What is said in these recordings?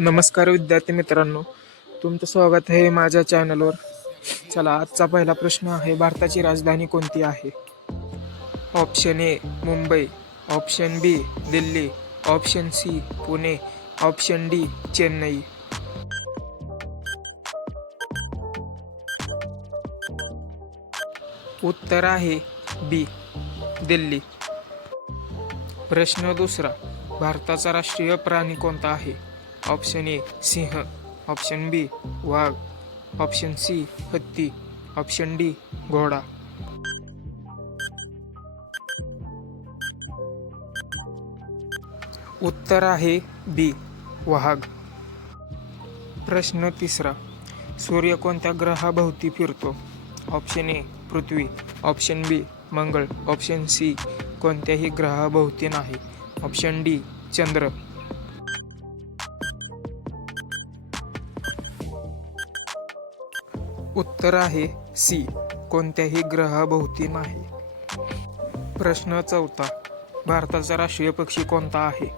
नमस्कार विद्यार्थी मित्रांनो, तुमचं स्वागत आहे माझ्या चॅनलवर. चला, आजचा पहिला प्रश्न आहे, भारताची राजधानी कोणती आहे? Option A Mumbai, option B Delhi, option C Pune, option D Chennai. उत्तर आहे बी दिल्ली. प्रश्न दुसरा, भारताचा राष्ट्रीय प्राणी कोणता आहे? ऑप्शन ए सिंह, ऑप्शन बी वाघ, ऑप्शन सी हत्ती, ऑप्शन डी घोडा. उत्तर आहे बी वाघ. प्रश्न तिसरा, सूर्य कोणत्या ग्रहाभोवती फिरतो? ऑप्शन ए पृथ्वी, ऑप्शन बी मंगळ, ऑप्शन सी कोणत्याही ग्रहाभोवती नाही, ऑप्शन डी चंद्र. उत्तर आहे सी कोणत्याही ग्रहाभोवती नाही. प्रश्न चौथा, भारताचा राष्ट्रीय पक्षी कोणता आहे?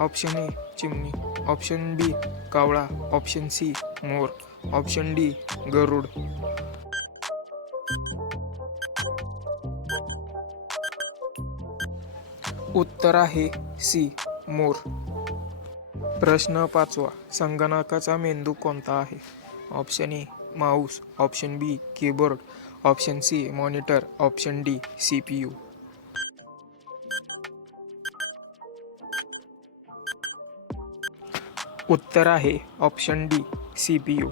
ऑप्शन ए चिमणी, ऑप्शन बी कावळा, ऑप्शन सी मोर, ऑप्शन डी गरुड. उत्तर आहे सी मोर. प्रश्न पाचवा, संगणकाचा मेंदू कोणता आहे? Option A mouse, option B keyboard, option C monitor, option D CPU. उत्तर आहे ऑप्शन डी CPU.